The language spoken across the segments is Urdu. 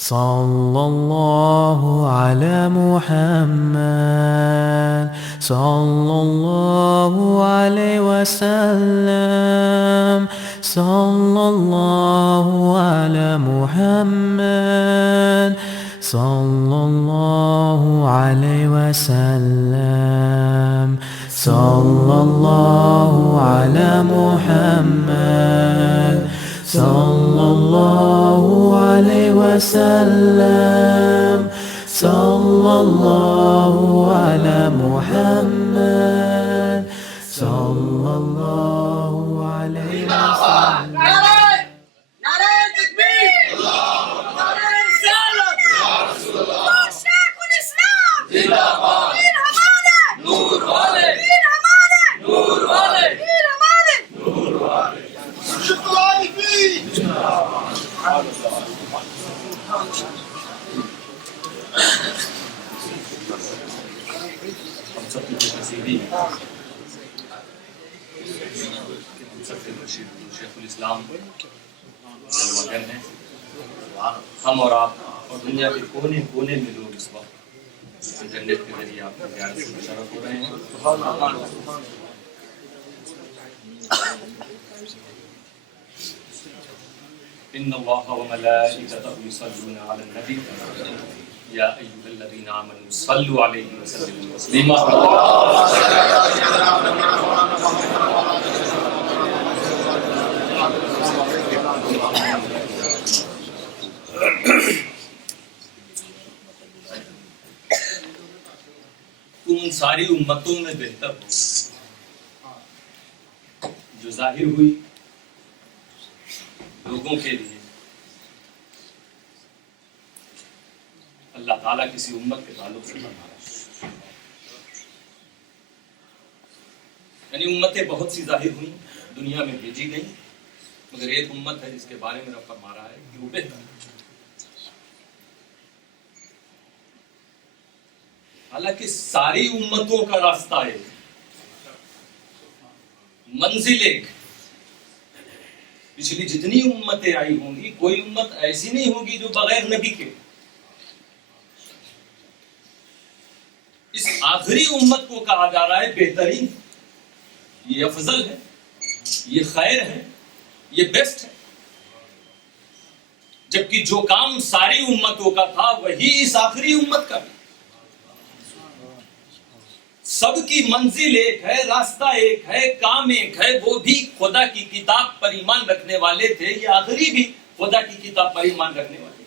صلى الله على محمد صلى الله عليه وسلم صلى الله على محمد صلى الله عليه وسلم صلى الله على محمد صلى الله عليه وسلم صلى الله على محمد صلى الله عليه وسلم. نعرہ تکبیر، نعرہ رسالت، شیخ الاسلام، پیر ہمارے، نور والے، پیر ہمارے، نور والے، پیر ہمارے، نور والے. شیخ الاسلام وغیرہ ہیں. ہم اور آپ اور دنیا کے کونے کونے میں لوگ اس وقت انٹرنیٹ کے ذریعے آپ کے زیارت سے مشرف ہو رہے ہیں. ان اللہ وملائکتہ یصلون علی النبی یا ایھا الذین آمنوا صلوا علیہ وسلموا تسلیما. تم ساری امتوں میں بہتر ہو جو ظاہر ہوئی لوگوں کے لیے. اللہ تعالیٰ کسی امت کے تعلق سے فرما رہا ہے، یعنی امتیں بہت سی ظاہر ہوئیں، دنیا میں بھیجی گئیں، مگر ایک امت ہے جس کے بارے میں رب فرما رہا ہے کہ وہ بہتر ہے. حالانکہ ساری امتوں کا راستہ ایک، منزل ایک. پچھلی جتنی امتیں آئی ہوں گی کوئی امت ایسی نہیں ہوگی جو بغیر نبی کے. اس آخری امت کو کہا جا رہا ہے بہترین، یہ افضل ہے، یہ خیر ہے، یہ بیسٹ ہے. جبکہ جو کام ساری امتوں کا تھا وہی اس آخری امت کا بھی. سب کی منزل ایک ہے، راستہ ایک ہے، کام ایک ہے. وہ بھی خدا کی کتاب پر ایمان رکھنے والے تھے، یہ آخری بھی خدا کی کتاب پر ایمان رکھنے والے.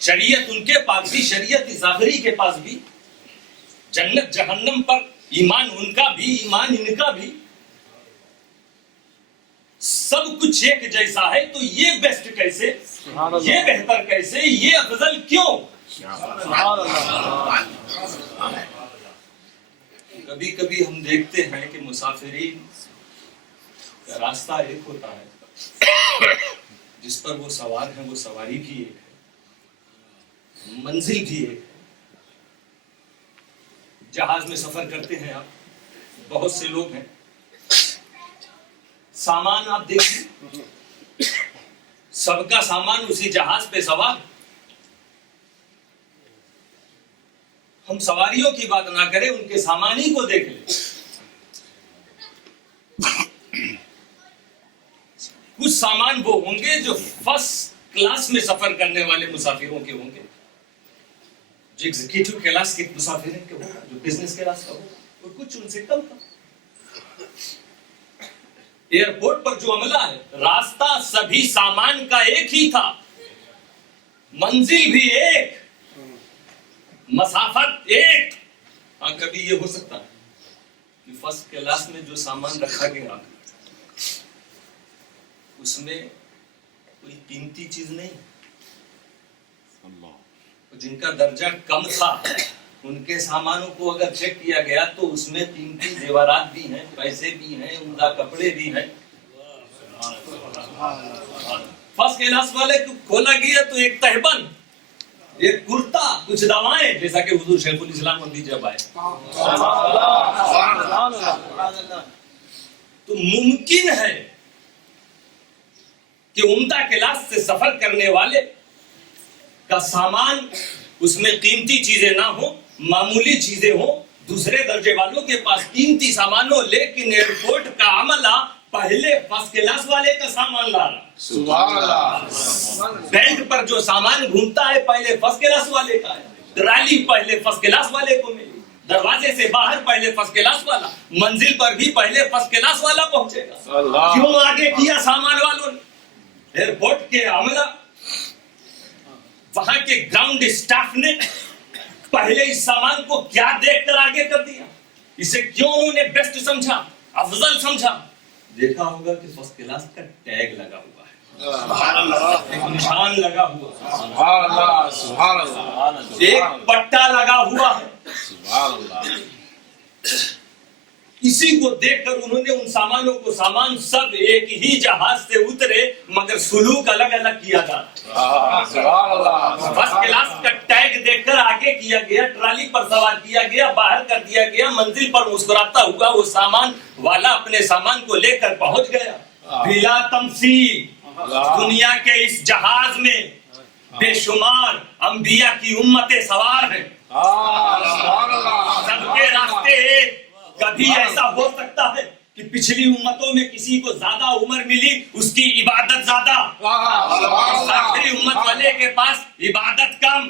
شریعت ان کے پاس بھی، شریعت اس آخری کے پاس بھی. جنت جہنم پر ایمان ان کا بھی، ایمان ان کا بھی. سب کچھ ایک جیسا ہے تو یہ بیسٹ کیسے، یہ بہتر کیسے، یہ افضل کیوں؟ کبھی کبھی ہم دیکھتے ہیں کہ مسافرین کا راستہ ایک ہوتا ہے، جس پر وہ سوار ہیں وہ سواری بھی ایک ہے، منزل بھی ایک ہے. جہاز میں سفر کرتے ہیں آپ، بہت سے لوگ ہیں، سامان آپ دیکھیں، سب کا سامان اسی جہاز پہ سوار. ہم سواریوں کی بات نہ کریں، ان کے سامان ہی کو دیکھ لیں. کچھ سامان وہ ہوں گے جو فرسٹ کلاس میں سفر کرنے والے مسافروں کے ہوں گے، جو ایگزیکٹو کلاس کے مسافر کے ہوگا، جو بزنس کلاس کا ہوگا، اور کچھ ان سے کم تھا. ایئرپورٹ پر جو عملہ ہے، راستہ سبھی سامان کا ایک ہی تھا، منزل بھی ایک، مسافت ایک. ہاں کبھی یہ ہو سکتا ہے کہ فرسٹ کلاس میں جو سامان رکھا گیا اس میں کوئی قیمتی چیز نہیں، جن کا درجہ کم تھا ان کے سامانوں کو اگر چیک کیا گیا تو اس میں قیمتی زیورات بھی ہیں، پیسے بھی ہیں، عمدہ کپڑے بھی ہیں. فرسٹ کلاس والے کو کھولا گیا تو ایک تہبند، ایک کرتا، کچھ دوائیں، جیسا کہ حضور شیخ الاسلام ابھی جب آئے. تو ممکن ہے کہ عمدہ کلاس سے سفر کرنے والے کا سامان اس میں قیمتی چیزیں نہ ہوں، معمولی چیزیں ہوں، دوسرے درجے والوں کے پاس قیمتی سامان ہو، لیکن ایئرپورٹ کا عملہ پہلے فرسٹ کلاس والے کا سامان لا رہا. سبحان اللہ. بیلٹ پر جو سامان گھومتا ہے پہلے فرسٹ کلاس والے کا ہے، ٹرالی پہلے فرسٹ کلاس والے کو ملی، دروازے سے باہر پہلے فرسٹ کلاس والا، منزل پر بھی پہلے فرسٹ کلاس والا پہنچے گا. کیوں آگے کیا سامان والوں نے؟ ایئرپورٹ کے عملہ، وہاں کے گراؤنڈ اسٹاف نے پہلے اس سامان کو کیا دیکھ کر آگے کر دیا؟ اسے کیوں انہوں نے بیسٹ سمجھا، افضل سمجھا؟ دیکھا ہوگا کہ فرسٹ کلاس کا ٹیگ لگا ہوا ہے، سبحان اللہ. ایک نشان لگا ہوا ہے، سبحان اللہ. سبحان اللہ. ایک پٹا لگا ہوا ہے. سبحان اللہ. اسی کو دیکھ کر انہوں نے ان سامانوں کو، سامان سب ایک ہی جہاز سے اترے مگر سلوک الگ الگ کیا جاتا. سبحان اللہ. فرسٹ کلاس کا ٹیگ دیکھ کر آگے کیا گیا، ٹرالی پر سوار کیا گیا، باہر کر دیا گیا، منزل پر مسکراتا ہوا وہ سامان والا اپنے سامان کو لے کر پہنچ گیا. بلا تمثیل دنیا کے اس جہاز میں بے شمار انبیاء کی امتیں سوار ہیں، سب کے راستے ایک. کبھی ایسا ہو سکتا ہے کہ پچھلی امتوں میں کسی کو زیادہ عمر ملی، اس کی عبادت زیادہ، آخری امت والے کے پاس عبادت کم،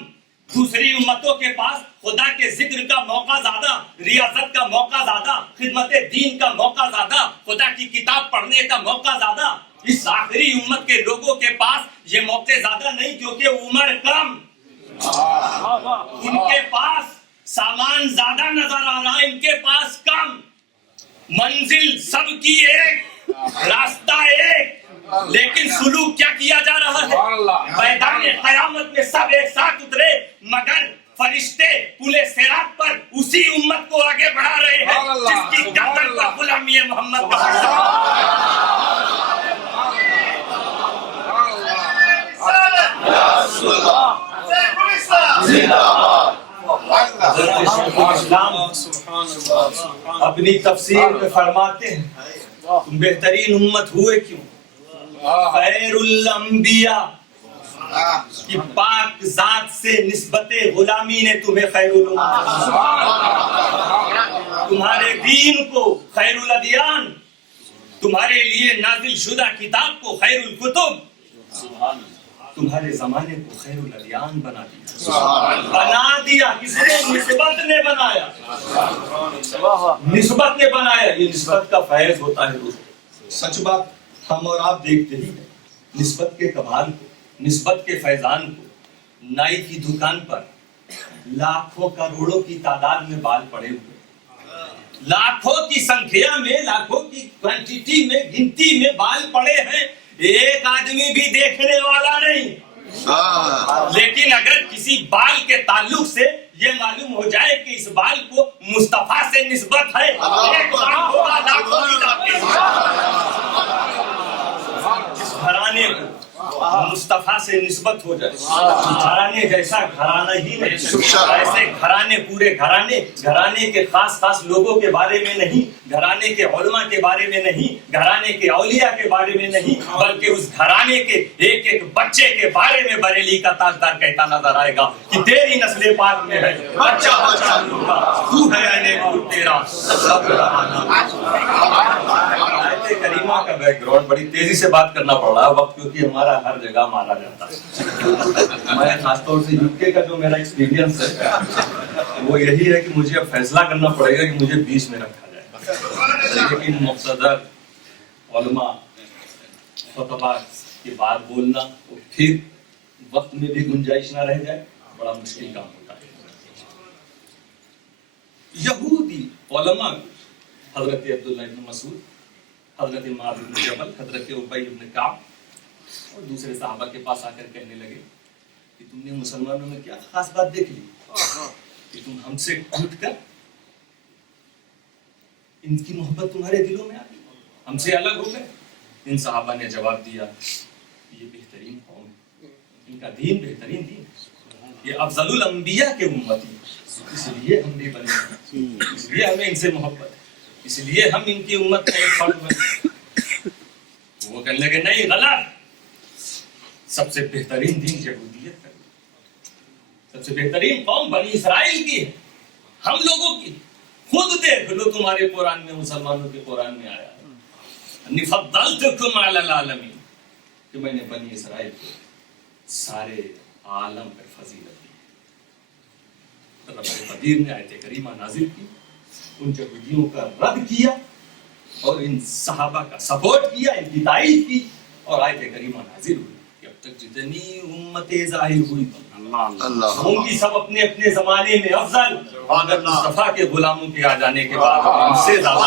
دوسری امتوں کے پاس خدا کے ذکر کا موقع زیادہ، ریاضت کا موقع زیادہ، خدمت دین کا موقع زیادہ، خدا کی کتاب پڑھنے کا موقع زیادہ. اس آخری امت کے لوگوں کے پاس یہ موقع زیادہ نہیں کیونکہ عمر کم، ان کے پاس سامان زیادہ نظر آ رہا ہے، ان کے پاس کم. منزل سب کی ایک، راستہ ایک، لیکن سلوک کیا کیا جا رہا ہے؟ میدان قیامت میں سب ایک ساتھ اترے مگر فرشتے پلے صراط پر اسی امت کو آگے بڑھا رہے ہیں جس کی گردن پر غلامی محمد کا اسلام اپنی تفسیر میں فرماتے ہیں تم بہترین امت ہوئے کیوں؟ خیر الانبیاء کی پاک ذات سے نسبت غلامی نے تمہیں خیر الامت، تمہارے دین کو خیر الادیان، تمہارے لیے نازل شدہ کتاب کو خیر الکتب، تمہارے زمانے کو خیر الادیان بنا دیا. کس نے؟ نسبت نے بنایا، نسبت نے بنایا. یہ نسبت کا فیض ہوتا ہے دوستو. سچ بات ہم اور آپ دیکھتے ہی ہیں، نسبت کے کمال کو، نسبت کے فیضان کو. نائی کی دکان پر لاکھوں کروڑوں کی تعداد میں بال پڑے ہوئے، لاکھوں کی سنکھیا میں، لاکھوں کی کوانٹیٹی میں، گنتی میں بال پڑے ہیں، ایک آدمی بھی دیکھنے والا نہیں. لیکن اگر کسی بال کے تعلق سے یہ معلوم ہو جائے کہ اس بال کو مصطفیٰ سے نسبت ہے، ایک بال ہوگا لاکھوں کی. جس گھرانے کو مصطفیٰ سے نسبت ہو جائے، گھرانے جیسا گھرانہ ہی نہیں، ایسے گھرانے، پورے گھرانے، گھرانے کے خاص خاص لوگوں کے بارے میں نہیں، گھرانے کے علماء کے بارے میں نہیں، گھرانے کے اولیاء کے بارے میں نہیں، بلکہ اس گھرانے کے ایک ایک بچے کے بارے میں بریلی کا تاجدار کہتا نظر آئے گا کہ تیری نسل پاک میں ہے بچہ بچہ نور کا، تو ہے عین نور تیرا. آیت کریمہ کا بیک گراؤنڈ بڑی تیزی سے بات کرنا پڑ رہا ہے وقت، کیونکہ ہمارا ہر جگہ مارا جاتا ہے. میں خاص طور سے UK کا جو میرا ایکسپیرینس ہے وہ یہی ہے کہ مجھے اب فیصلہ کرنا پڑے گا کہ مجھے بیچ میں رکھا جائے، لیکن مقتدر علماء خطبہ کی بات بولنا اور پھر وقت میں بھی گنجائش نہ رہ جائے بڑا مشکل کام ہوتا ہے. یہودی علماء حضرت عبداللہ ابن مسعود، حضرت معاذ بن جبل، حضرت ابی بن کعب اور دوسرے صحابہ کے پاس آ کر کہنے لگے کہ تم نے مسلمانوں میں کیا خاص بات دیکھ لی کہ تم ہم سے ٹوٹ کر ان کی محبت تمہارے دلوں میں آ گئی، ہم سے الگ ہو گئے. ان صحابہ نے جواب دیا یہ بہترین قوم ہے، ان کا دین بہترین دین ہے، یہ افضل الانبیاء کے امتی، اس لیے ہم بھی بنے، اس لیے ہمیں ان سے محبت ہے، اس لیے ہم ان کی امت کا ایک فرد بنے. وہ کہنے لگے نہیں، غلط، سب سے بہترین دین یہودیت ہے. سب سے بہترین قوم بنی اسرائیل کی ہے، ہم لوگوں کی. خود دیکھ لو تمہارے قرآن میں، مسلمانوں کے قرآن میں آیا انی فضلتکم علی العالمین کہ میں نے بنی اسرائیل کو سارے عالم پر فضیلت دی. رب قدیر نے آیت کریمہ نازل کی، ان یہودیوں کا رد کیا اور ان صحابہ کا سپورٹ کیا، ان کی تائید کی، اور آیت کریمہ نازل ہوئی کہ اب تک جتنی امتیں ظاہر ہوئی ہوں گی سب اپنے اپنے زمانے میں افضل، اگر مصطفیٰ کے غلاموں کے آ جانے کے بعد ان سے زیادہ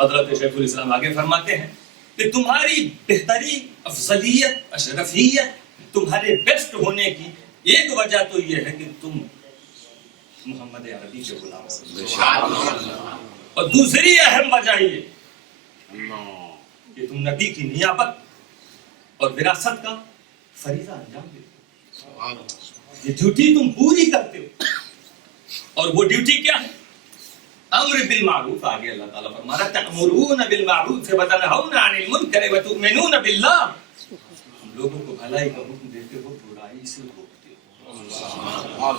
حضرت شیخ الاسلام آگے فرماتے ہیں کہ تمہاری بہتری، افضلیت، اشرفیت، تمہارے بیسٹ ہونے کی ایک وجہ تو یہ ہے کہ تم محمد عربی کے غلام ہو، اور دوسری اہم وجہ یہ کہ تم نبی کی نیابت اور وراثت کا فریضہ انجام دیتے ہو، یہ ڈیوٹی تم پوری کرتے ہو. اور وہ ڈیوٹی کیا ہے؟ امر بالمعروف. آگے اللہ تعالیٰ فرما رہا ہے تأمرون بالمعروف وتنہون عن المنکر وتؤمنون باللہ. ہم لوگوں کو بھلائی کا حکم دیتے ہو، برائی سے روکتے ہو.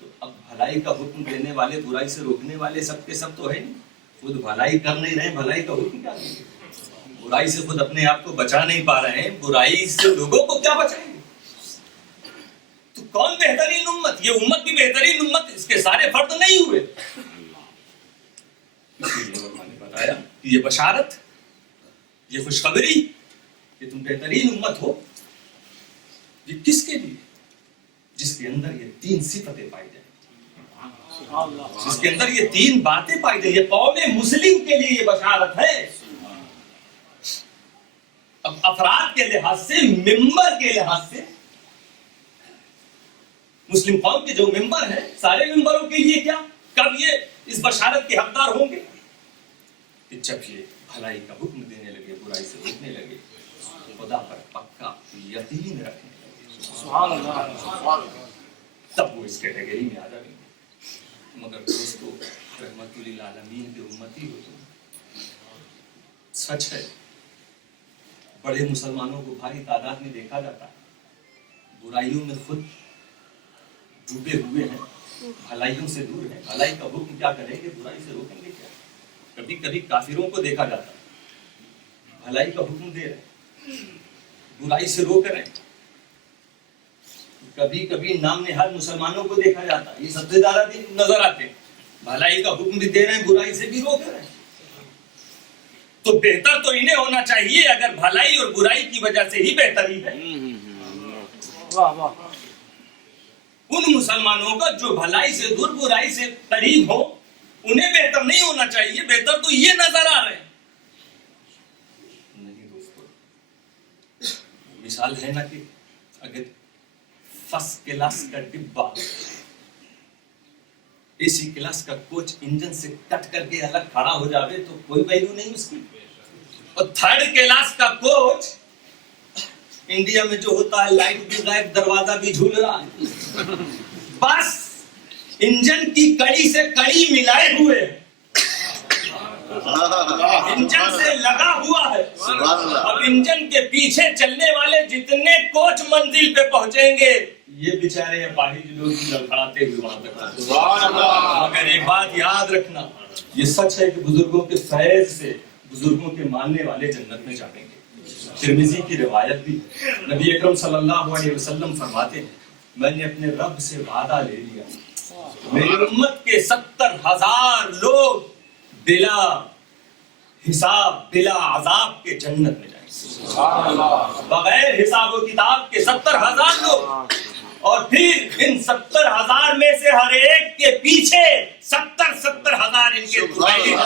تو اب بھلائی کا حکم دینے والے، برائی سے روکنے والے سب کے سب تو ہے نہیں. خود بھلائی کر نہیں رہے، بھلائی کا حکم کیا دیں گے؟ برائی سے خود اپنے آپ کو بچا نہیں پا رہے ہیں، برائی سے لوگوں کو کیا بچائیں گے؟ تو کون بہترین امت؟ یہ امت بھی بہترین امت، اس کے سارے فرد نہیں ہوئے. اسی لیے علماء نے بتایا کہ یہ بشارت، یہ خوشخبری کہ تم بہترین امت ہو، یہ کس کے لیے؟ جس کے اندر یہ تین صفتیں پائی جائیں، جس کے اندر یہ تین باتیں پائی جائیں. یہ قوم مسلم کے لیے یہ بشارت ہے. اب افراد کے لحاظ سے، ممبر کے لحاظ سے، مسلم قوم کے جو ممبر ہیں، سارے ممبروں کے لیے کیا، کب یہ اس بشارت کے حقدار ہوں گے؟ کہ جب یہ بھلائی کا حکم دینے لگے، برائی سے روکنے لگے، خدا پر پکا یقین رکھنے لگے، تب وہ اس کیٹیگری میں آ جائیں گے. مگر دوستو، رحمت للعالمین کے امتی ہو تو سچ ہے، بڑے مسلمانوں کو بھاری تعداد میں دیکھا جاتا ہے، برائیوں میں خود ڈوبے ہوئے ہیں، بھلائیوں سے دور ہیں. بھلائی کا حکم کیا کریں گے، برائی سے روکیں گے کیا؟ کبھی کبھی کافروں کو دیکھا جاتا ہے بھلائی کا حکم دے رہے، برائی سے روک رہے. کبھی کبھی نام نہاد مسلمانوں کو دیکھا جاتا ہے، یہ سب سے زیادہ نظر آتے ہیں، بھلائی کا حکم بھی دے رہے ہیں، برائی سے بھی روک رہے ہیں. تو بہتر تو انہیں ہونا چاہیے اگر بھلائی اور برائی کی وجہ سے ہی بہتری ہے. ان مسلمانوں کا جو بھلائی سے دور، برائی سے قریب ہو، انہیں بہتر نہیں ہونا چاہیے، بہتر تو یہ نظر آ رہے ہیں. نہیں دوستو، مثال ہے نا کہ اگر فرسٹ کلاس کا ڈبہ اے سی کلاس کا کوچ انجن سے کٹ کر کے الگ کھڑا ہو جاوے تو کوئی ویلیو نہیں اس کی. اور تھرڈ کلاس کا کوچ انڈیا میں جو ہوتا ہے، لائٹ بھی غائب، دروازہ بھی جھول رہا ہے، بس انجن کی کڑی سے کڑی ملائے ہوئے، انجن سے لگا ہوا ہے. اب انجن کے پیچھے چلنے والے جتنے کوچ منزل پہ پہنچیں گے، یہ بیچارے اپاہج لوگ لڑکھڑاتے ہوئے وہاں تک. مگر ایک بات یاد رکھنا، یہ سچ ہے کہ بزرگوں کے فیض سے بزرگوں کے ماننے والے جنت میں جائیں گے. ترمذی کی روایت بھی، نبی اکرم صلی اللہ علیہ وسلم فرماتے ہیں میں نے اپنے رب سے وعدہ لے لیا، میری امت کے 70,000 لوگ بلا حساب بلا عذاب کے جنت میں جائیں گے، بغیر حساب و کتاب کے 70,000 لوگ. اور پھر ان 70,000 میں سے ہر ایک کے پیچھے 70,000 ان کے دعائیں.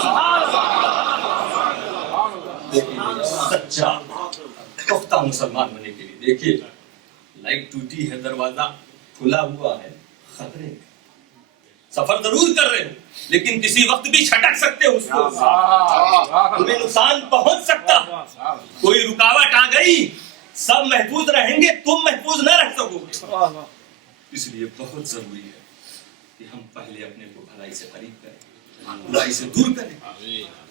سچا پختہ مسلمان ہونے کے لیے دیکھیے، لائٹ ٹوٹی ہے، دروازہ کھلا ہوا ہے، خطرے سفر ضرور کر رہے ہو، لیکن کسی وقت بھی چھٹک سکتے ہو، اس کو تمہیں نقصان پہنچ سکتا، کوئی رکاوٹ آ گئی، سب محفوظ رہیں گے، تم محفوظ نہ رہ سکو گے. اس لیے بہت ضروری ہے کہ ہم پہلے اپنے کو بھلائی سے قریب کریں، برائی سے دور کریں،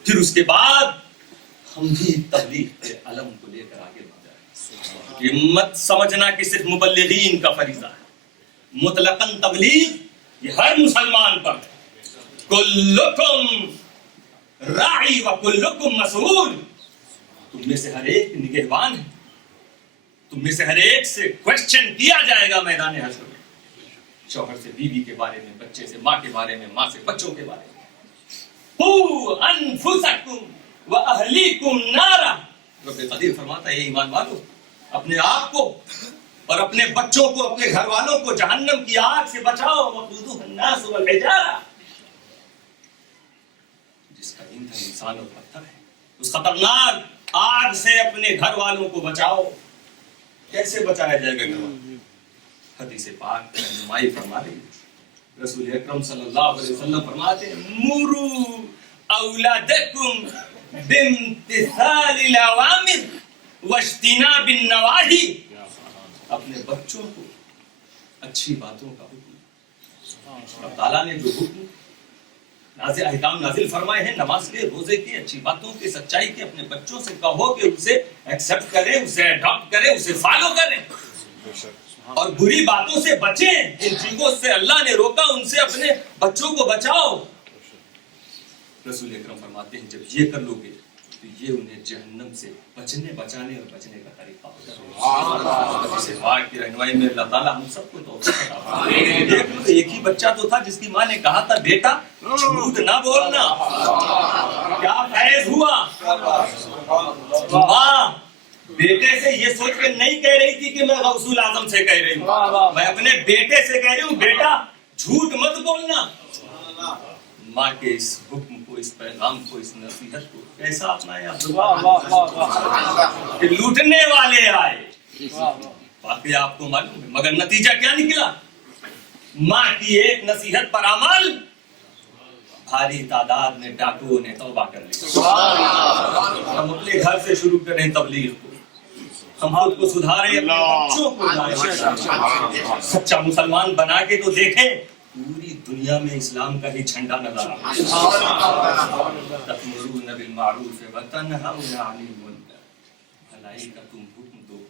پھر اس کے بعد ہم بھی تبلیغ کے علم کو لے کر آگے بڑھ جائیں. یہ مت سمجھنا کہ صرف مبلغین کا فریضہ ہے. مطلقاً تبلیغ یہ ہر مسلمان پر ہے. کلکم راعی و کلکم مسئول. تم میں سے ہر ایک نگہبان ہے. تم میں سے ہر ایک سے کوشچن کیا جائے گا میدان حشر میں. شوہر سے بیوی کے بارے میں, بچے سے ماں کے بارے میں, ماں سے بچوں کے بارے میں. قو انفسکم واہلیکم نارا. رب قدیر فرماتا ہے, یہ ایمان والو اپنے آپ کو اور اپنے بچوں کو, اپنے گھر والوں کو جہنم کی آگ سے بچاؤ. وقودها الناس والحجارہ, جس کا ایندھن انسان اور پتھر ہے. اس خطرناک آگ سے اپنے گھر والوں کو بچاؤ. کیسے بچایا جائے گا گھر والوں؟ حدیث پاک رہنمائی فرما رہی ہے. رسول اکرم صلی اللہ علیہ وسلم فرماتے ہیں, مروا اولادکم بامتثال الاوامر واجتناب النواہی. اپنے بچوں کو اچھی باتوں کا حکم. اللہ تعالیٰ نے جو حکم نازل احکام نازل فرمائے ہیں, نماز کے, روزے کے, اچھی باتوں کے, سچائی کے, اپنے بچوں سے کہو کہ اسے ایکسپٹ کریں, اسے اڈاپٹ کریں, اسے فالو کریں. اور بری باتوں سے بچیں. جن چیزوں سے اللہ نے روکا ان سے اپنے بچوں کو بچاؤ. رسول اکرم فرماتے ہیں جب یہ کر لو گے تو یہ انہیں جہنم سے بچانے اور بچنے کا طریقہ ہوگا. اس پاک کی رہنمائی میں اللہ تعالیٰ ہم سب کو توفیق عطا فرمائے. ایک ہی بچہ تو تھا جس کی ماں نے کہا تھا, بیٹا جھوٹ نہ بولنا. کیا فیض ہوا؟ ماں بیٹے سے یہ سوچ کے نہیں کہہ رہی تھی کہ میں غوث اعظم سے کہہ رہی ہوں, میں اپنے بیٹے سے کہہ رہی ہوں, بیٹا جھوٹ مت بولنا. ماں کے اس حکم کو, اس پیغام کو, اس نصیحت کو کیسا اپنایا کہ لوٹنے والے آئے. واقعی آپ کو معلوم ہے, مگر نتیجہ کیا نکلا؟ ماں کی ایک نصیحت پر عمل, بھاری تعداد میں ڈاکوؤں نے توبہ کر لی. ہم اپنے گھر سے شروع کریں تبلیغ کو, ہم خود کو سدھاریں, اپنے بچوں کو لائیں. سچا مسلمان بنا کے تو دیکھیں, پوری دنیا میں اسلام کا ہی جھنڈا نظر آتا ہے. تأمرون بالمعروف وتنہون عن المنکر. بھلائی کا تم حکم دو,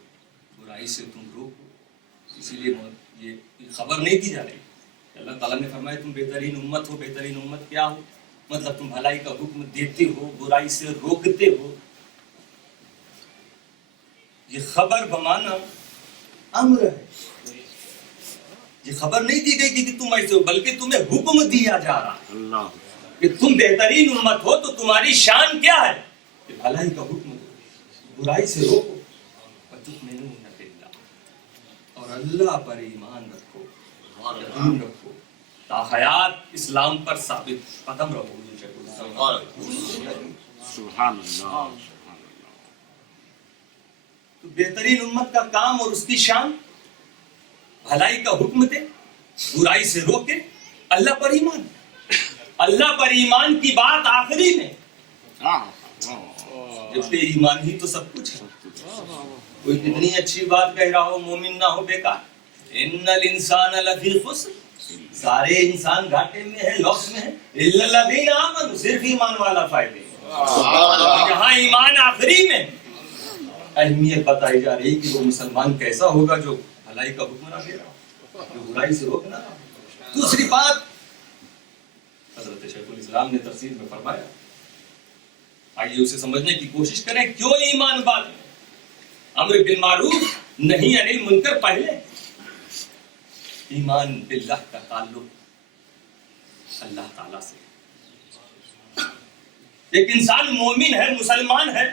برائی سے تم روکو. اسی لیے یہ خبر نہیں دی جا رہی. اللہ تعالیٰ نے فرمایا تم بہترین امت ہو. بہترین امت کیا ہو؟ مطلب تم بھلائی کا حکم دیتے ہو, برائی سے روکتے ہو. یہ خبر بمانا امر ہے. یہ خبر نہیں دی گئی کہ تم ایسے ہو, بلکہ تمہیں حکم دیا جا رہا ہے کہ تم بہترین امت ہو. تو تمہاری شان کیا ہے کہ بھلائی کا حکم دو, برائی سے روکو. وتؤمنون باللہ, اور اللہ پر ایمان رکھو, یقین رکھو, تاحیات اسلام پر ثابت قدم رہو. سبحان اللہ. تو بہترین امت کا کام اور اس کی شان بھلائی کا حکم دے, برائی سے روکے, اللہ پر ایمان. اللہ پر ایمان کی بات آخری میں, جبکہ ایمان ہی تو سب کچھ ہے. کوئی کتنی اچھی بات کہہ رہا ہو, مومن نہ ہو بیکار. ان الانسان لفی خسر, سارے انسان گھاٹے میں ہے, لاس میں ہے. الا الذین آمنوا, صرف ایمان والا فائدے. جہاں ایمان آخری میں, اہمیت بتائی جا رہی کہ وہ مسلمان کیسا ہوگا جو بھلائی کا حکم نہ دے رہا, جو برائی سے روکنا. دوسری بات حضرت شیخ الاسلام نے تفسیر میں فرمایا, آئیے اسے سمجھنے کی کوشش کریں. کیوں ایمان بعد میں, امر بالمعروف نہیں انل منکر پہلے. ایمان باللہ کا تعلق اللہ تعالیٰ سے. ایک انسان مومن ہے, مسلمان ہے,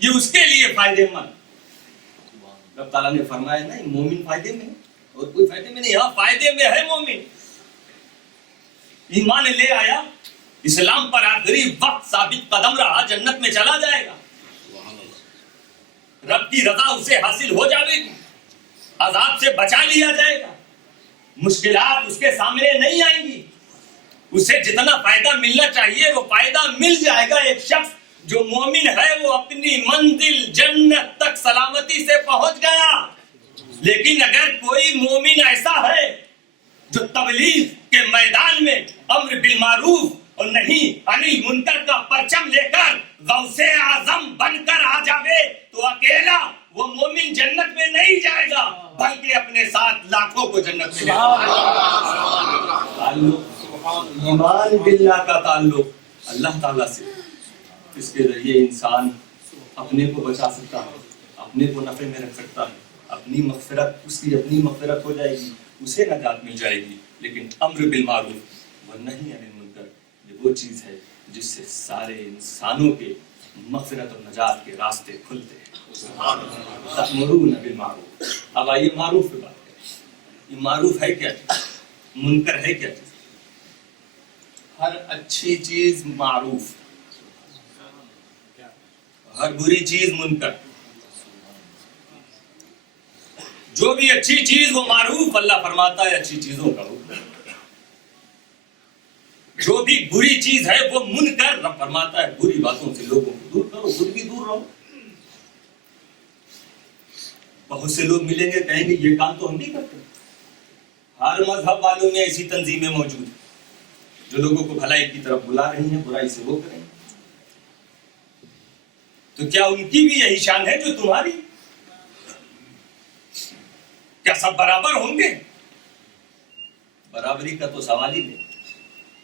یہ اس کے لیے فائدے مند. رب تعالیٰ نے فرمایا نہیں, مومن فائدے میں ہے اور کوئی فائدے میں نہیں. ہاں فائدے میں ہے مومن. ایمان لے آیا, اسلام پر آخری وقت ثابت قدم رہا, جنت میں چلا جائے گا. رب کی رضا اسے حاصل ہو جائے گی, عذاب سے بچا لیا جائے گا, مشکلات اس کے سامنے نہیں آئیں گی. اسے جتنا فائدہ ملنا چاہیے وہ فائدہ مل جائے گا. ایک شخص جو مومن ہے وہ اپنی منزل جنت تک سلامتی سے پہنچ گیا. لیکن اگر کوئی مومن ایسا ہے جو تبلیغ کے میدان میں امر بالمعروف اور نہیں انیل منکر کا پرچم لے کر غوث اعظم بن کر آ جاوے تو اکیلا وہ مومن جنت میں نہیں جائے گا بلکہ اپنے ساتھ لاکھوں کو جنت میں لے جائے گا۔ ایمان باللہ کا تعلق اللہ تعالیٰ سے، اس کے ذریعے انسان اپنے کو بچا سکتا ہے، اپنے کو نفع میں رکھ سکتا ہے، اپنی مغفرت، اس کی اپنی مغفرت ہو جائے گی، اسے نجات مل جائے گی۔ لیکن امر بالمعروف و نہی عن المنکر یہ وہ چیز ہے جس سے سارے انسانوں کے مغفرت اور نجات کے راستے کھلتے ہیں۔ تأمرون بالمعروف۔ اب آئیے معروف پہ بات کریں۔ یہ معروف ہے کیا چیز؟ منکر ہے کیا چیز؟ ہر اچھی چیز معروف، ہر بری چیز منکر۔ جو بھی اچھی چیز وہ معروف، اللہ فرماتا ہے اچھی چیزوں کا حکم۔ جو بھی بری چیز ہے وہ منکر، رب فرماتا ہے بری باتوں سے لوگوں کو دور کرو، خود بھی دور رہو۔ بہت سے لوگ ملیں گے کہیں گے یہ کام تو ہم نہیں کرتے۔ ہر مذہب والوں میں ایسی تنظیمیں موجود ہیں جو لوگوں کو بھلائی کی طرف بلا رہی ہیں، برائی سے وہ کریں گے۔ تو کیا ان کی بھی یہی شان ہے جو تمہاری؟ کیا سب برابر ہوں گے؟ برابری کا تو سوال ہی نہیں۔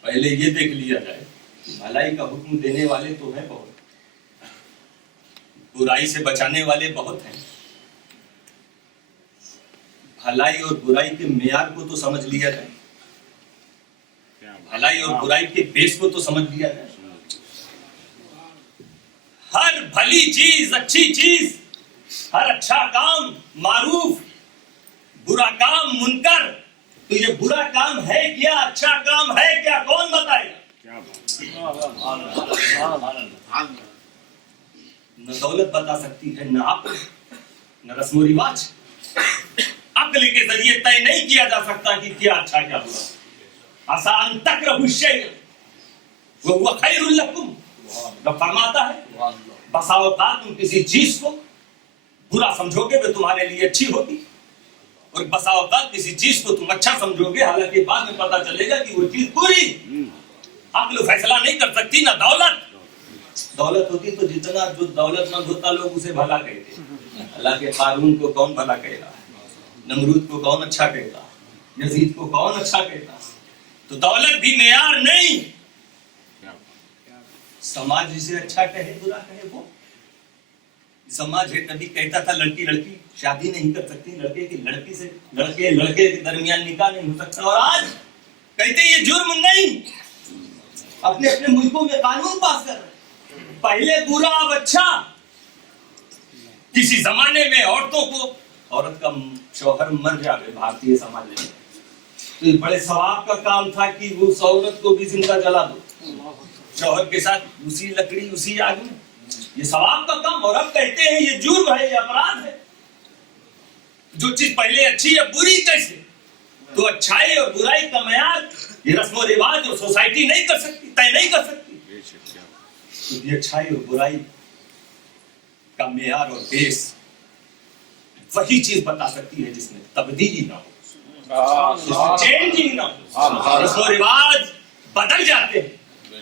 پہلے یہ دیکھ لیا جائے کہ بھلائی کا حکم دینے والے تو ہیں بہت، برائی سے بچانے والے بہت ہیں۔ بھلائی اور برائی کے معیار کو تو سمجھ لیا جائے، بھلائی اور برائی کے بیس کو تو سمجھ لیا جائے۔ ہر بھلی چیز، اچھی چیز، ہر اچھا کام معروف، برا کام منکر۔ تو یہ برا کام ہے کیا، اچھا کام ہے کیا، کون بتائے گا؟ نہ دولت بتا سکتی ہے، نہ عقل، نہ رسم و رواج۔ عقل کے ذریعے طے نہیں کیا جا سکتا کہ کیا اچھا کیا برا۔ عسیٰ ان تکرہوا الشیء وہو خیر لکم، رب فرماتا ہے بسا اوقات تم کسی چیز کو برا سمجھو گے وہ تمہارے لیے اچھی ہوگی، اور بسا اوقات کسی چیز کو تم اچھا سمجھو گے حالانکہ بعد میں پتا چلے گا کہ وہ چیز بری۔ عقل فیصلہ نہیں کر سکتی، نہ دولت۔ دولت ہوتی تو جتنا جو دولت مند ہوتا لوگ اسے بھلا کہتے، اللہ کے قارون کو کون بھلا کہے گا، نمرود کو کون اچھا کہتا، یزید کو کون اچھا کہتا۔ تو دولت بھی معیار نہیں، سماج جسے اچھا کہے برا کہے وہ سماج ہے۔ کبھی کہتا تھا لڑکی شادی نہیں کر سکتی، لڑکے کی لڑکی سے، لڑکے کے درمیان نکاح نہیں ہو سکتا، اور آج کہتے یہ جرم نہیں۔ اپنے اپنے ملکوں میں قانون پاس کر رہے، پہلے برا اب اچھا۔ کسی زمانے میں عورتوں کو، عورت کا شوہر مر جائے بھارتی سماج میں تو یہ بڑے ثواب کا کام تھا کہ وہ اس عورت کو بھی زندہ جلا دو، شوہر کے ساتھ اسی لکڑی اسی آگ میں، یہ ثواب کا کام۔ اور اب کہتے ہیں یہ جرم ہے، یہ اپرادھ ہے۔ جو چیز پہلے اچھی ہے بری کیسے؟ تو اچھائی اور برائی کا معیار یہ رسم و رواج اور سوسائٹی نہیں کر سکتی، طے نہیں کر سکتی۔ تو یہ اچھائی اور برائی کا معیار اور بیس وہی چیز بتا سکتی ہے جس میں تبدیلی نہ ہو، چینجنگ نہ ہو۔ رسم و رواج بدل جاتے ہیں،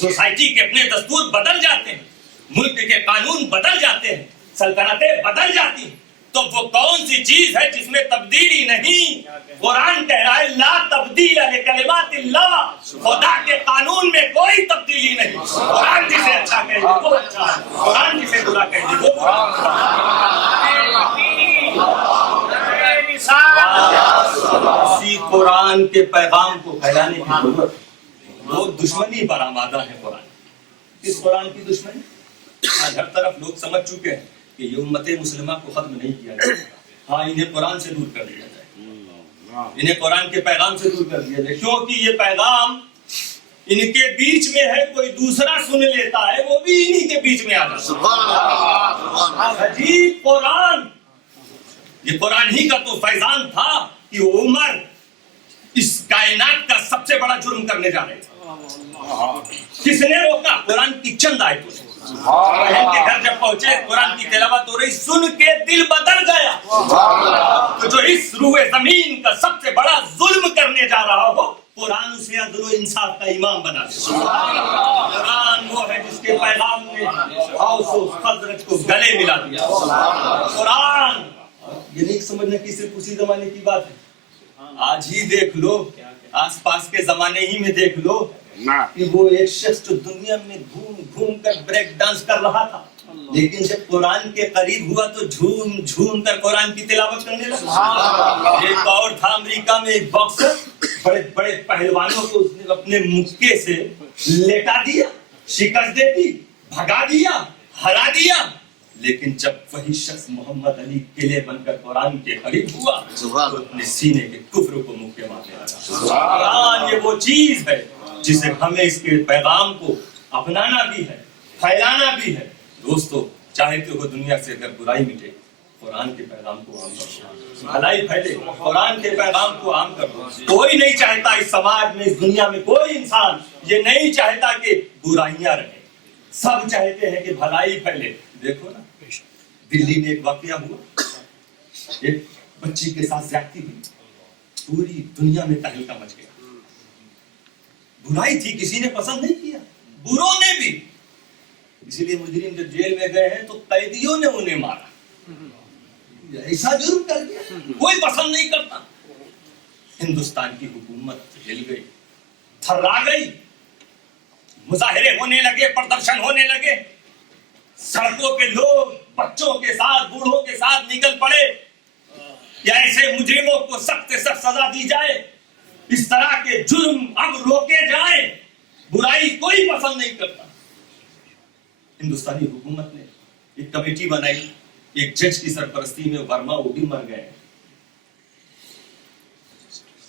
سوسائٹی کے اپنے دستور بدل جاتے ہیں، ملک کے قانون بدل جاتے ہیں، سلطنتیں بدل جاتی ہیں، تو وہ کون سی چیز ہے جس میں تبدیلی نہیں؟ قرآن کہہ رہا ہے لا تبدیل لکلمات اللہ، خدا کے قانون میں کوئی تبدیلی نہیں۔ قرآن جسے اچھا کہے وہ اچھا ہے، قرآن جسے برا کہے وہ برا۔ اسی قرآن کے پیغام کو پھیلانے کی ضرورت ہے۔ لوگ دشمنی پر آمادہ ہے قرآن، اس قرآن کی دشمنی آج ہر طرف لوگ سمجھ چکے ہیں کہ یہ امت مسلمہ کو ختم نہیں کیا جائے گا، ہاں انہیں قرآن سے دور کر دیا جائے، انہیں قرآن کے پیغام سے دور کر دیا جائے، کیونکہ یہ پیغام ان کے بیچ میں ہے، کوئی دوسرا سن لیتا ہے وہ بھی انہی کے بیچ میں آ جاتا ہے۔ عجیب قرآن، یہ قرآن ہی کا تو فیضان تھا کہ عمر اس کائنات کا سب سے بڑا جرم کرنے جا رہے تھے۔ کس نے روکا؟ قرآن کی چند آیتوں سے۔ بہن کے گھر جب پہنچے قرآن کی تلاوت ہو رہی، سن کے دل بدل گیا۔ تو جو اس روح زمین کا سب سے بڑا ظلم کرنے جا رہا ہو قرآن اسے عدل و انصاف کا امام بنا دے. قرآن وہ ہے جس کے پیغام نے اوس و خزرج کو گلے ملا دیا. قرآن یہ نہیں سمجھنا کہ صرف اسی زمانے کی بات ہے. آج ہی دیکھ لو, آس پاس کے زمانے ہی میں دیکھ لو کہ وہ ایک شخص جو دنیا میں گھوم گھوم کر بریک ڈانس کر رہا تھا, لیکن جب قرآن کے قریب ہوا تو جھوم جھوم کر قرآن کی تلاوت کرنے لگا. ایک اور تھا امریکہ میں, ایک باکسر, بڑے بڑے پہلوانوں کو اس نے اپنے مکے سے لیٹا دیا, شکست دے دی, بھگا دیا, ہرا دیا. لیکن جب وہی شخص محمد علی قلعے بن کر قرآن کے قریب ہوا تو اپنے سینے کے کفر کو مکے مارنے لگا. قرآن یہ وہ چیز ہے جسے ہمیں اس کے پیغام کو اپنانا بھی ہے, پھیلانا بھی ہے. دوستو, چاہتے ہو دنیا سے اگر برائی مٹے, قرآن کے پیغام کو عام کرو, بھلائی پھیلے, قرآن کے پیغام کو عام کرو. کوئی نہیں چاہتا اس سماج میں, اس دنیا میں کوئی انسان یہ نہیں چاہتا کہ برائیاں رہیں. سب چاہتے ہیں کہ بھلائی پھیلے. دیکھو نا, دلی میں ایک واقعہ ہوا, ایک بچی کے ساتھ زیادتی ہوئی, پوری دنیا میں تہلکہ مچ گیا. برائی تھی, کسی نے پسند نہیں کیا, بروں نے بھی. اسی لیے مجرم جب جیل میں گئے ہیں تو قیدیوں نے انہیں مارا. ایسا جرم کر دیا, کوئی پسند نہیں کرتا. ہندوستان کی حکومت ہل گئی, تھرا گئی, مظاہرے ہونے لگے, پردرشن ہونے لگے, سڑکوں پہ لوگ بچوں کے ساتھ, بوڑھوں کے ساتھ نکل پڑے یا ایسے مجرموں کو سخت سے سخت سزا دی جائے, اس طرح کے جرم اب روکے جائیں. برائی کوئی پسند نہیں کرتا. ہندوستانی حکومت نے ایک کمیٹی بنائی, ایک جج کی سرپرستی میں, ورما وہ بھی مر گئے.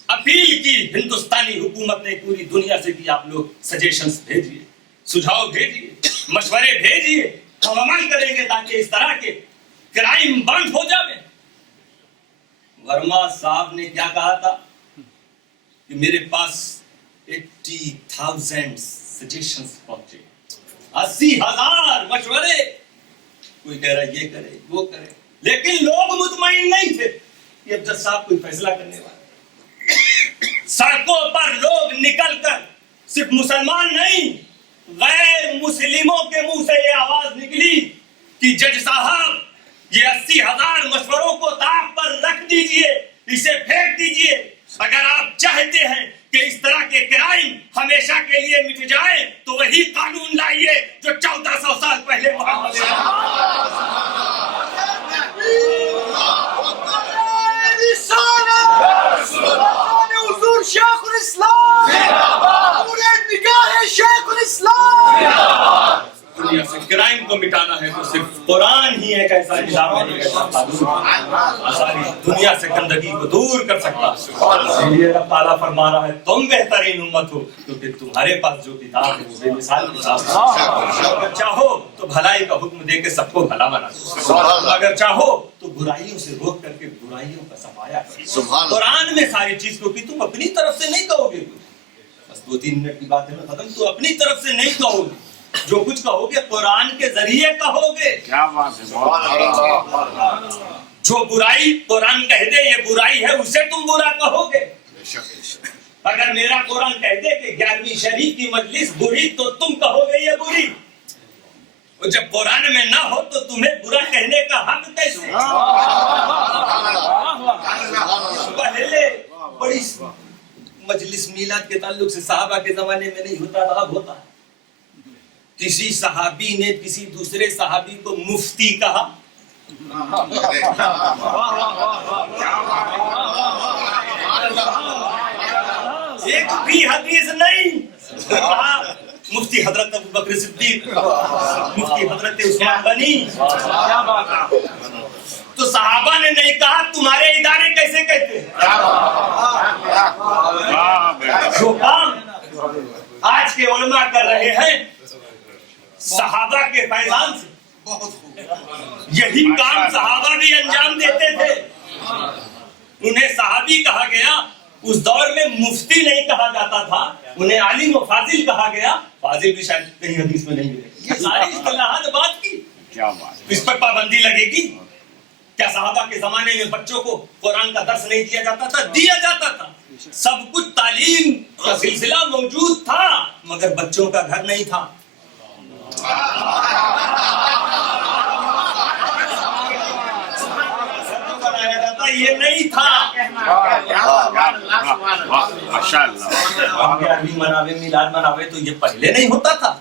اپیل کی ہندوستانی حکومت نے پوری دنیا سے کہ آپ لوگ سجیشنز بھیجیے, سجھاؤ بھیجیے, مشورے بھیجیے, ہم عمل کریں گے تاکہ اس طرح کے کرائم بند ہو جائے. ورما صاحب نے کیا کہا تھا کہ میرے پاس 80,000 سجیشنز پہنچے, 80,000 مشورے. کوئی کہہ رہا یہ کرے, وہ کرے, لیکن لوگ مطمئن نہیں تھے کہ اب جج صاحب کوئی فیصلہ کرنے والے. سڑکوں پر لوگ نکل کر, صرف مسلمان نہیں, غیر مسلموں کے منہ سے یہ آواز نکلی کہ جج صاحب یہ 80,000 مشوروں کو داغ پر رکھ دیجئے, اسے پھینک دیجئے. اگر آپ چاہتے ہیں کہ اس طرح کے کرائم ہمیشہ کے لیے مٹ جائے تو وہی قانون لائیے جو 1400 سال پہلے محمد حضور شیخ الاسلام, نگاہ شیخ الاسلام. دنیا سے کرائم کو مٹانا ہے تو صرف قرآن ہی ایک ایسا نظام ہے, ایک ایسا قانون ساری دنیا سے گندگی کو دور کر سکتا. اس لیے رب تعالیٰ فرما رہا ہے تم بہترین امت ہو کیونکہ تمہارے پاس جو کتاب ہے وہ بے مثال کتاب ہے. اگر چاہو تو بھلائی کا حکم دے کے سب کو بھلا بنا دو, اگر چاہو تو برائیوں سے روک کر کے برائیوں کا صفایا کرو. قرآن میں ساری چیز کو کہ تم اپنی طرف سے نہیں کہو گے, بس 2-3 منٹ کی بات ہے نا ختم, تو اپنی طرف سے نہیں کہو گے, جو کچھ کہو گے قرآن کے ذریعے کہو گے. کیا بات ہے, جو برائی قرآن کہہ دے یہ برائی ہے اسے تم برا کہو گے. اگر میرا قرآن کہہ دے کہ 11ویں شریف کی مجلس بری تو تم کہو گے یہ بری, اور جب قرآن میں نہ ہو تو تمہیں برا کہنے کا حق کیسے؟ پہلے بڑی مجلس میلاد کے تعلق سے صحابہ کے زمانے میں نہیں ہوتا تھا, اب ہوتا ہے. کسی صحابی نے کسی دوسرے صحابی کو مفتی کہا, ایک بھی حدیث نہیں. مفتی حضرت ابو بکر صدیق, مفتی حضرت عثمان غنی. تو صحابہ نے نہیں کہا تمہارے ادارے کیسے کہتے ہیں. جو کام آج کے علماء کر رہے ہیں صحابہ کے فیضان سے, یہی کام صحابہ بھی انجام دیتے تھے. انہیں صحابی کہا گیا, اس دور میں مفتی نہیں کہا جاتا تھا, انہیں عالم و فاضل کہا گیا. فاضل بھی شاید کہیں حدیث میں نہیں ملے. یہ ساری اصطلاحات بات کی, اس پر پابندی لگے گی. کیا صحابہ کے زمانے میں بچوں کو قرآن کا درس نہیں دیا جاتا تھا؟ دیا جاتا تھا. سب کچھ تعلیم کا سلسلہ موجود تھا مگر بچوں کا گھر نہیں تھا. یہ نہیں تھا. عربی مناوے میلاد مناوے تو یہ پہلے نہیں ہوتا تھا.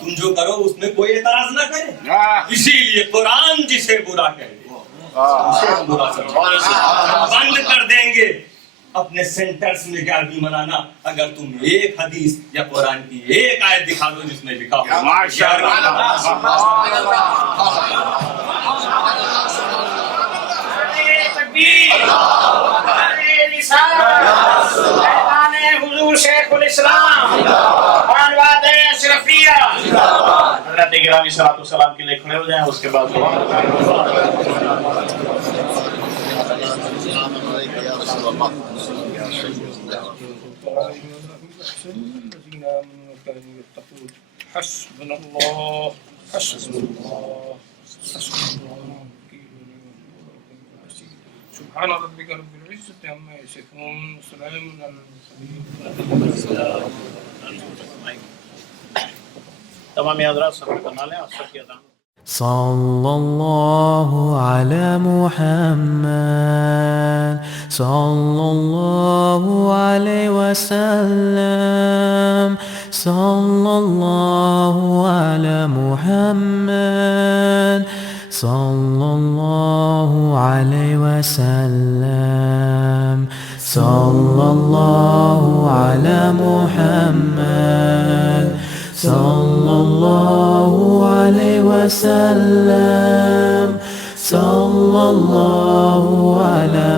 تم جو کرو اس میں کوئی اعتراض نہ کرے. اسی لیے قرآن جسے برا کہے اسے ہم برا بند کر دیں گے. اپنے سینٹرز میں عربی منانا اگر تم ایک حدیث یا قرآن کی ایک آیت دکھا دو جس میں لکھا ہو حضور شیخ الاسلام خانواد اشرفیہ حضرت گرامی صلی اللہ علیہ وسلم کے لیے کھڑے ہو جائیں. اس کے بعد حسبنا الله حسبنا الله حسبنا الله سبحان ربك رب العزة عما يصفون وسلام على المرسلين. تمام حضرات صبر کرنا لیں اور سب کی اذان. صلى الله على محمد صلى الله عليه وسلم صلى الله على محمد صلى الله عليه وسلم صلى الله على محمد صلى الله عليه وسلم صلى الله على